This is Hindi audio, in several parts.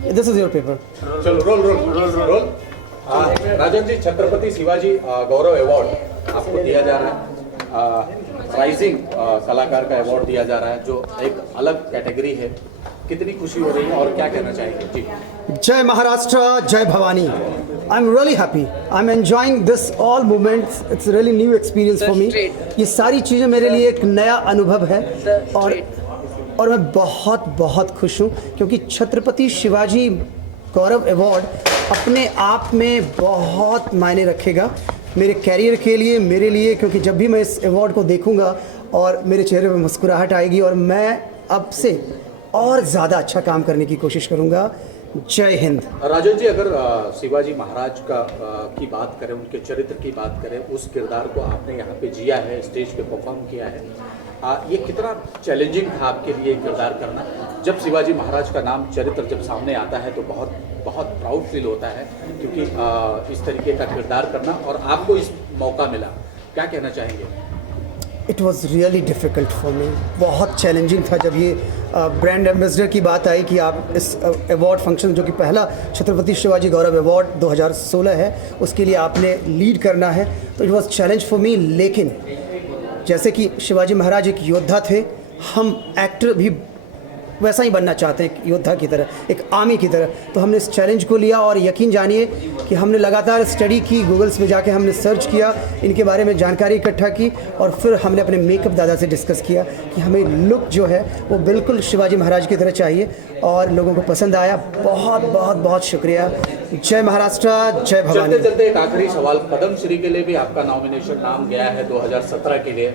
This is your paper. चलो रोल। राजन जी, छत्रपति शिवाजी गौरव अवार्ड आपको दिया जा रहा है, राइजिंग कलाकार का अवार्ड दिया जा रहा है, जो एक अलग कैटेगरी है। कितनी खुशी हो रही है और क्या कहना चाहेंगे जी? जय महाराष्ट्र, जय Bhavani. I'm really happy. I'm enjoying this all moments. It's a really new experience for me. ये सारी चीज़ें मेरे लिए एक नया अनुभव है और मैं बहुत बहुत खुश हूँ क्योंकि छत्रपति शिवाजी गौरव अवार्ड अपने आप में बहुत मायने रखेगा मेरे कैरियर के लिए, मेरे लिए, क्योंकि जब भी मैं इस अवार्ड को देखूंगा और मेरे चेहरे पर मुस्कुराहट आएगी और मैं अब से और ज़्यादा अच्छा काम करने की कोशिश करूंगा। जय हिंद। राजन जी, अगर शिवाजी महाराज की बात करें, उनके चरित्र की बात करें, उस किरदार को आपने यहाँ पे जिया है, स्टेज पे परफॉर्म किया है, ये कितना चैलेंजिंग था आपके लिए किरदार करना? जब शिवाजी महाराज का नाम, चरित्र जब सामने आता है तो बहुत बहुत प्राउड फील होता है क्योंकि इस तरीके का किरदार करना और आपको इस मौका मिला, क्या कहना चाहेंगे? It was really difficult for me. बहुत चैलेंजिंग था जब ये ब्रांड एम्बेसडर की बात आई कि आप इस अवार्ड फंक्शन, जो कि पहला छत्रपति शिवाजी गौरव अवार्ड 2016 है, उसके लिए आपने लीड करना है, तो it was challenge for me. लेकिन जैसे कि शिवाजी महाराज एक योद्धा थे, हम एक्टर भी वैसा ही बनना चाहते हैं, एक योद्धा की तरह, एक आर्मी की तरह। तो हमने इस चैलेंज को लिया और यकीन जानिए कि हमने लगातार स्टडी की, गूगल्स में जाके हमने सर्च किया, इनके बारे में जानकारी इकट्ठा की और फिर हमने अपने मेकअप दादा से डिस्कस किया कि हमें लुक जो है वो बिल्कुल शिवाजी महाराज की तरह चाहिए और लोगों को पसंद आया। बहुत बहुत बहुत शुक्रिया। जय महाराष्ट्र, जय भवानी। चलते चलते एक आखिरी सवाल, पद्मश्री के लिए भी आपका नॉमिनेशन नाम गया है 2017 के लिए।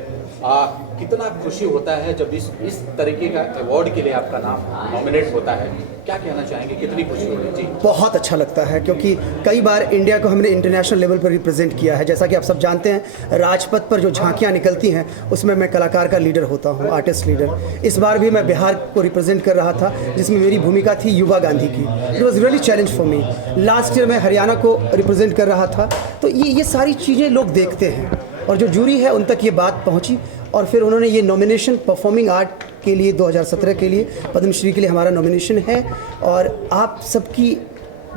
कितना खुशी होता है जब इस तरीके का अवार्ड के लिए आपका नाम नॉमिनेट होता है? क्या कहना चाहेंगे, कितनी खुशी होती है जी? बहुत अच्छा लगता है क्योंकि कई बार इंडिया को हमने इंटरनेशनल लेवल पर रिप्रेजेंट किया है। जैसा कि आप सब जानते हैं, राजपथ पर जो झांकियाँ निकलती हैं उसमें मैं कलाकार का लीडर होता हूँ, आर्टिस्ट लीडर। इस बार भी मैं बिहार को रिप्रेजेंट कर रहा था जिसमें मेरी भूमिका थी युवा गांधी की। It was really challenge for me. Last year मैं हरियाणा को रिप्रेजेंट कर रहा था। तो ये सारी चीज़ें लोग देखते हैं और जो जूरी है उन तक ये बात पहुंची और फिर उन्होंने ये नॉमिनेशन परफॉर्मिंग आर्ट के लिए 2017 के लिए, पद्मश्री के लिए हमारा नॉमिनेशन है और आप सबकी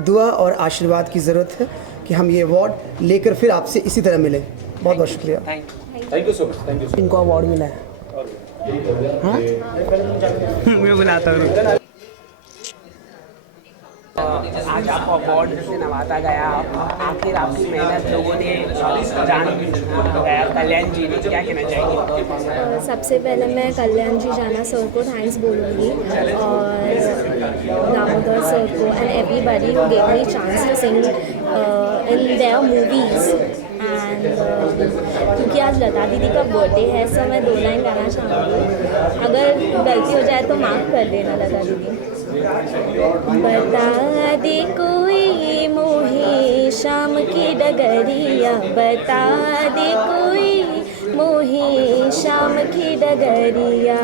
दुआ और आशीर्वाद की ज़रूरत है कि हम ये अवार्ड लेकर फिर आपसे इसी तरह मिलें। बहुत बहुत शुक्रिया। Thank you so much. Thank you. इनको अवार्ड मिला है। हाँ? मैं बुलाता हूँ। आज आपको अवार्ड से नवाजा गया, आखिर आपकी मेहनत लोगों ने जान गया। कल्याण जी, क्या कहना चाहेंगे? सबसे पहले मैं कल्याण जी जाना सर को थैंक्स बोलूँगी और दामोदर सर को and everybody who gave me chance to sing in their movies. And क्योंकि आज लता दीदी का बर्थडे है सो मैं 2 लाइन गाना चाहूँगी। अगर गलती हो जाए तो माफ़ कर देना लता दीदी। बता दे कोई मोहे शाम की डगरिया, बता दे कोई मोहे शाम की डगरिया,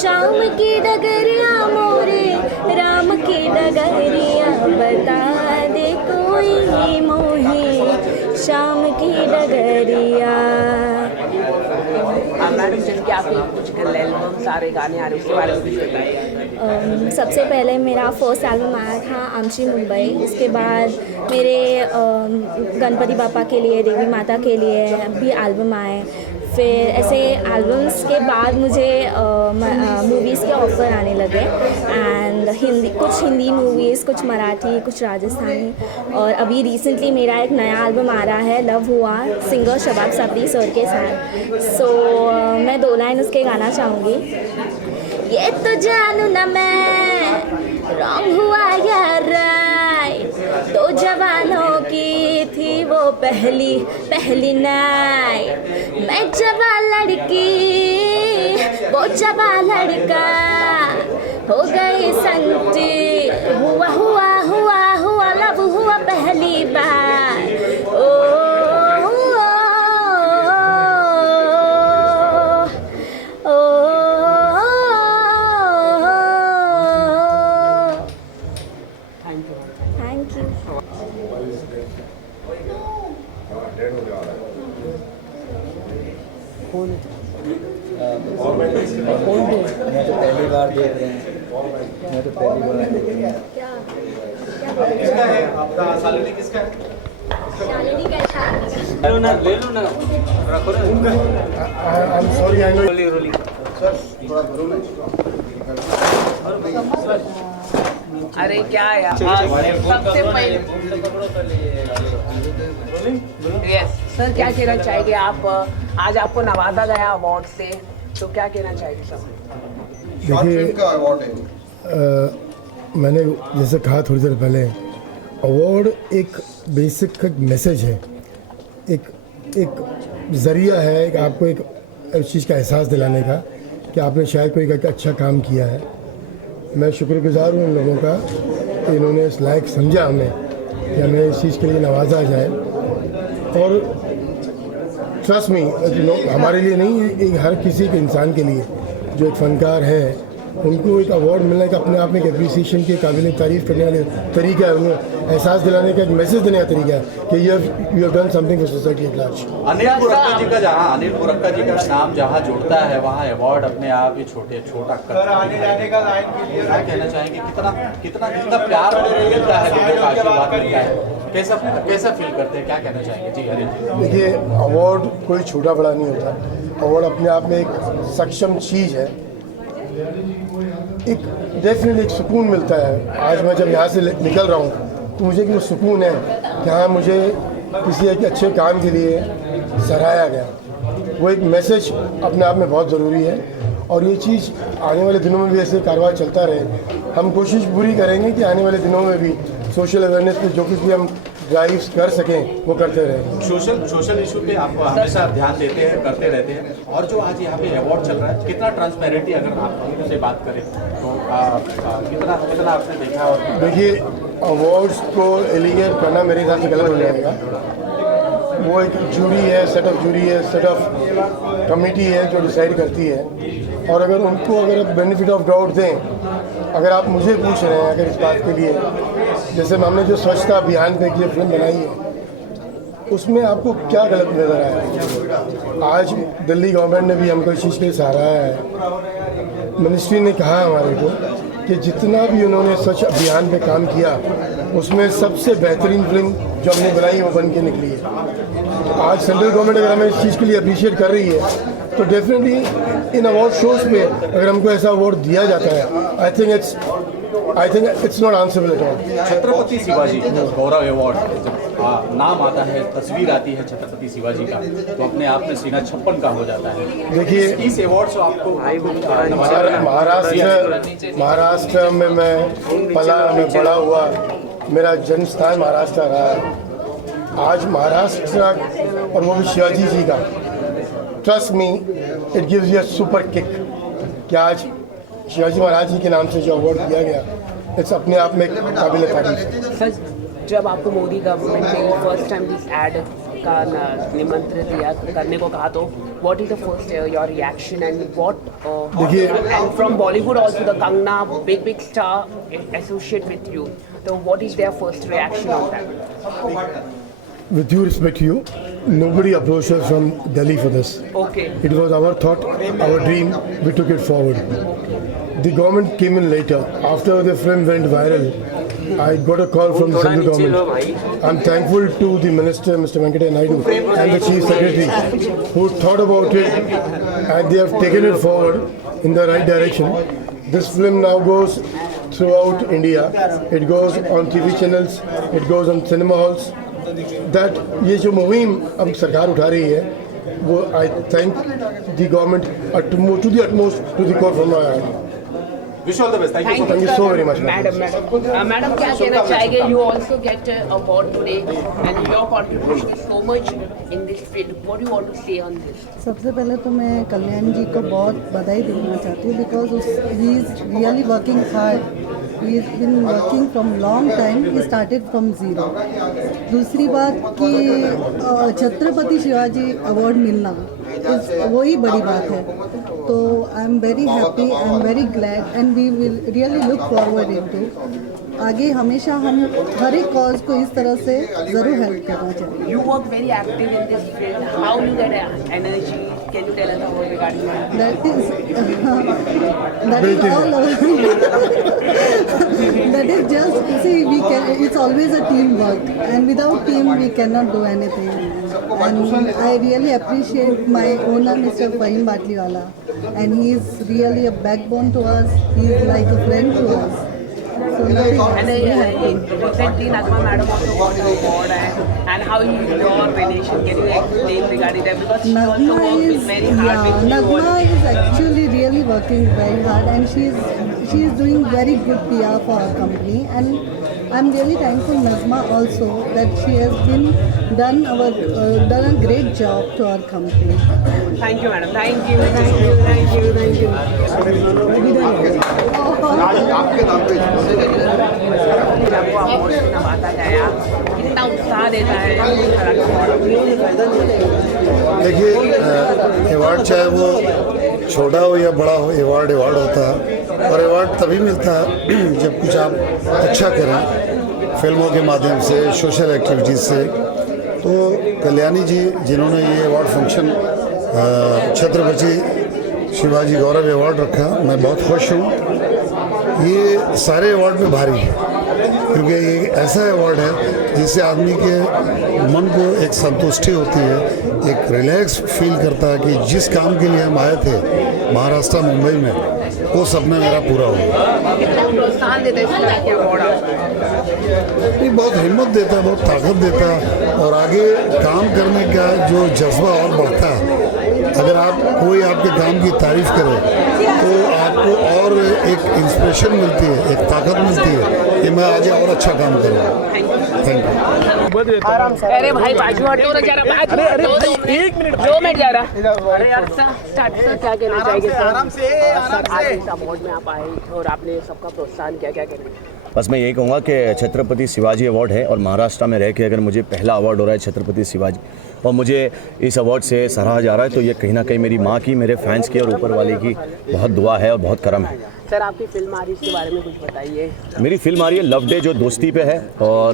शाम की डगरिया मोरे राम की डगरिया, बता दे कोई मोहे शाम की डगरिया। मैडम, जिनके आपके कुछ एल्बम, सारे गाने आ रहे हैं, उसके बारे में कुछ बताइए। सबसे पहले मेरा फर्स्ट एल्बम आया था आमची मुंबई। उसके बाद मेरे गणपति बापा के लिए, देवी माता के लिए भी एल्बम आए। फिर ऐसे एल्बम्स के बाद मुझे मूवीज़ के ऑफ़र आने लगे एंड कुछ हिंदी मूवीज़, कुछ मराठी, कुछ राजस्थानी और अभी रिसेंटली मेरा एक नया एल्बम आ रहा है, लव हुआ, सिंगर शबाब सफरी सर के साथ। सो मैं 2 लाइन उसके गाना चाहूँगी। ये तो जानू ना मैं रॉन्ग हुआ या राइट, 2 जवानों की थी वो पहली नाइट। मैं जवा लड़की, वो जवा लड़का, हो गई संगति, हुआ लव हुआ पहली बार। Thank you. कौन है? मैं तो पहली बार देख रहे हैं। क्या I'm sorry, I know. अरे क्या यार, सबसे पहले यस सर, क्या कहना चाहेंगे आप? आज आपको नवाजा गया अवार्ड से, तो क्या कहना चाहेंगे सर? देखिए, मैंने जैसे कहा थोड़ी देर पहले, अवार्ड एक बेसिक मैसेज है, एक ज़रिया है, एक आपको एक उस चीज़ का एहसास दिलाने का कि आपने शायद कोई एक अच्छा काम किया है। मैं शुक्रगुजार हूँ उन लोगों का कि इन्होंने इस लायक समझा हमें कि हमें इस चीज़ के लिए नवाजा जाए। और ट्रस्ट मी, हमारे लिए नहीं है, एक हर किसी के इंसान के लिए जो एक फ़नकार है, उनको एक अवार्ड मिलने का अपने आप में एक एप्रिसिएशन के काबिल तारीफ़ करने वाले तरीका है, उन्हें एहसास दिलाने का, एक मैसेज देने का तरीका है कि you have done something for society at large. Anil Murakka ji का नाम जहाँ जुड़ता है वहाँ अवार्ड अपने आप ही छोटा कर आने जाने का लाइन के लिए क्या कहना चाहेंगे? कितना प्यार मिलता है, लोगों का आशीर्वाद मिलता है, कैसा फील करते हैं, क्या कहना चाहेंगे? जी अनिल जी। देखिए, अवार्ड कोई छोटा बड़ा नहीं होता, अवार्ड अपने आप में एक सक्षम चीज़ है। एक डेफिनेटली एक सुकून मिलता है। आज मैं जब यहाँ से निकल रहा हूँ तो मुझे भी वो सुकून है कि हाँ, मुझे किसी एक अच्छे काम के लिए सराहा गया। वो एक मैसेज अपने आप में बहुत ज़रूरी है और ये चीज़ आने वाले दिनों में भी ऐसे कारोबार चलता रहे। हम कोशिश पूरी करेंगे कि आने वाले दिनों में भी सोशल अवेयरनेस पे जो कुछ भी हम ड्राइव्स कर सकें वो करते रहें। सोशल इशू पे आप हमेशा ध्यान देते हैं, करते रहते हैं। और जो आज यहाँ पे अवार्ड चल रहा है, कितना ट्रांसपेरेंटी अगर आप से बात करें तो कितना आपने देखा? और देखिए, अवार्ड्स को एलिगेट करना मेरे हिसाब से गलत हो जाएगा। वो एक जूरी है, सेट ऑफ जूरी है, सेट ऑफ कमेटी है जो डिसाइड करती है। और अगर उनको आप बेनिफिट ऑफ डाउट दें, अगर आप मुझे पूछ रहे हैं अगर इस बात के लिए, जैसे हमने जो स्वच्छता अभियान पे ये फिल्म बनाई है, उसमें आपको क्या गलत नज़र आया? आज दिल्ली गवर्नमेंट ने भी हमको इस चीज़ के लिए सराहा है। मिनिस्ट्री ने कहा हमारे को कि जितना भी उन्होंने स्वच्छ अभियान पे काम किया, उसमें सबसे बेहतरीन फिल्म जो हमने बनाई वो बन के निकली है। आज सेंट्रल गवर्नमेंट अगर हमें इस चीज़ के लिए अप्रिशिएट कर रही है तो डेफिनेटली इन अवार्ड शोज पे अगर हमको ऐसा अवार्ड दिया जाता है, I think it's not answerable at all. Chhatrapati Shivaji Gaurav award, जब नाम आता है, तस्वीर आती है छत्रपति शिवाजी का, तो अपने आप में सीना छप्पन का हो जाता है। देखिए, इस अवार्ड से आपको महाराष्ट्र में मैं पला, मैं बड़ा हुआ, मेरा जन्म स्थान महाराष्ट्र रहा है। आज महाराष्ट्र और वो भी शिवाजी जी का, trust me, it gives you a super kick कि आज शिवाजी महाराज जी के नाम से जो अवार्ड दिया गया, इट्स अपने आप में काबिल तारीफ है। सर, जब आपको मोदी गवर्नमेंट ने फर्स्ट टाइम दिस एड का निमंत्रण दिया करने को कहा, तो what is the first your reaction and what देखिए, and from Bollywood also the Kangana big star associate with you, तो what is their first reaction on that? With due respect to you, nobody approached us from Delhi for this. Okay. It was our thought, our dream, we took it forward. The government came in later. After the film went viral, I got a call from the central government. I'm thankful to the minister, Mr. Venkataya Naidu, and the chief secretary who thought about it and they have taken it forward in the right direction. This film now goes throughout India. It goes on TV channels, it goes on cinema halls. That ये जो मुहिम अब सरकार उठा रही है, वो I thank the government to the utmost to the core from my heart. Wish all the best. Thank you so very much. Madam क्या कहना चाहेंगे? You also get award today and your contribution is so much in this field, what do you want to say on this? सबसे पहले तो मैं कल्याण जी को बहुत बधाई देना चाहती हूँ because he is really working hard. He is been working from long time, he started from zero. दूसरी बात कि छत्रपति शिवाजी अवार्ड मिलना वही बड़ी बात है। तो I am very happy, I am very glad and we will really look forward into आगे हमेशा हम हर एक कॉज को इस तरह से ज़रूर हेल्प करना चाहिए। You work very active in this field. How you get energy Can you tell us about regarding that? That is all that is just, see, it's always a teamwork, and without team we cannot do anything. And I really appreciate my owner, Mr. Fahim Batliwala, and he is really a backbone to us. He is like a friend to us. So nothing else. And We happy. recently Nazma madam also got an award, and how is your relation? Can you explain regarding that? Because she also Nazma works is, very hard with you. Nazma is actually really working very hard, and she is doing very good PR for our company, and I'm really thankful Nazma also that she has done a great job to our company. Thank you, madam. Thank you. Thank you. Thank you. Thank you. जब वो अवार्ड नवाजा गया, कितना उत्साह देता है देखिए, अवार्ड चाहे वो छोटा हो या बड़ा हो, अवार्ड होता है। और अवार्ड तभी मिलता है जब कुछ आप अच्छा करें, फिल्मों के माध्यम से, सोशल एक्टिविटीज़ से। तो कल्याणी जी जिन्होंने ये अवार्ड फंक्शन छत्रपति शिवाजी गौरव अवार्ड रखा, मैं बहुत खुश हूँ। ये सारे अवार्ड में भारी है, क्योंकि ये ऐसा अवार्ड है जिससे आदमी के मन को एक संतुष्टि होती है, एक रिलैक्स फील करता है कि जिस काम के लिए हम आए थे महाराष्ट्र मुंबई में, वो सपना मेरा पूरा हुआ। कितना प्रोत्साहन देता है इस तरह के अवार्ड? ये बहुत हिम्मत देता है, बहुत ताकत देता है, और आगे काम करने का जो जज्बा और बढ़ता है। अगर कोई आपके काम की तारीफ करे तो आपको और एक इंस्पिरेशन मिलती है, एक ताकत मिलती है कि मैं आज और अच्छा काम करूँगा। Thank you. अरे भाई बाजू हटो ना जरा, बाजू हटो। 1 मिनट 2 मिनट जा रहा। अरे यार सर क्या कहना चाहिए सर? आराम से आज इस अवार्ड में आप आए और आपने सबका प्रोत्साहन किया, क्या कहना है? बस मैं यही कहूँगा कि छत्रपति शिवाजी अवार्ड है, और महाराष्ट्र में रह के अगर मुझे पहला अवार्ड हो रहा है छत्रपति शिवाजी, और मुझे इस अवार्ड से सराहा जा रहा है, तो ये कहीं ना कहीं मेरी माँ की, मेरे फैंस की और ऊपर वाले की बहुत दुआ है और बहुत करम है। सर आपकी फिल्म आ रही है, इसके बारे में कुछ बताइए। मेरी फिल्म आ रही है लव डे, जो दोस्ती पे है, और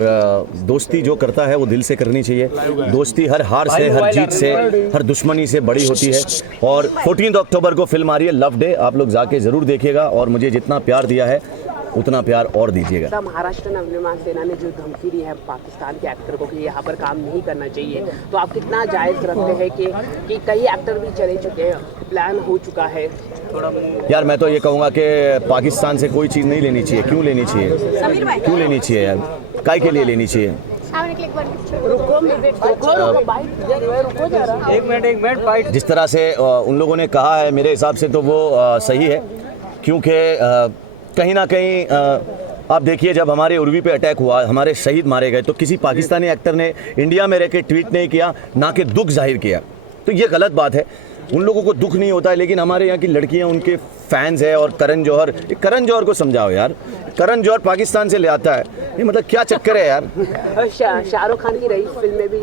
दोस्ती जो करता है वो दिल से करनी चाहिए। दोस्ती हर हार से, हर जीत से, हर दुश्मनी से बड़ी होती है। और 14 अक्टूबर को फिल्म आ रही है लव डे, आप लोग जाके ज़रूर देखिएगा, और मुझे जितना प्यार दिया है उतना प्यार और दीजिएगा। महाराष्ट्र नवनिर्माण सेना ने जो धमकी दी है पाकिस्तान के एक्टर को कि यहाँ पर काम नहीं करना चाहिए, तो आप कितना जायज़ रखते हैं कि कई एक्टर भी चले चुके हैं, प्लान हो चुका है? यार मैं तो ये कहूँगा कि पाकिस्तान से कोई चीज़ नहीं लेनी चाहिए। क्यों लेनी चाहिए? क्यों लेनी चाहिए यार? काय के लिए लेनी चाहिए? जिस तरह से उन लोगों ने कहा है, मेरे हिसाब से तो वो सही है, क्योंकि कहीं ना कहीं आप देखिए, जब हमारे उर्वी पे अटैक हुआ, हमारे शहीद मारे गए, तो किसी पाकिस्तानी एक्टर ने इंडिया में रह के ट्वीट नहीं किया, ना कि दुख जाहिर किया। तो ये गलत बात है। उन लोगों को दुख नहीं होता है, लेकिन हमारे यहाँ की लड़कियाँ उनके फैंस है। और करण जौहर को समझाओ यार, करण जौहर पाकिस्तान से ले आता है, ये मतलब क्या चक्कर है यार? शाहरुख खान की रही फिल्म में भी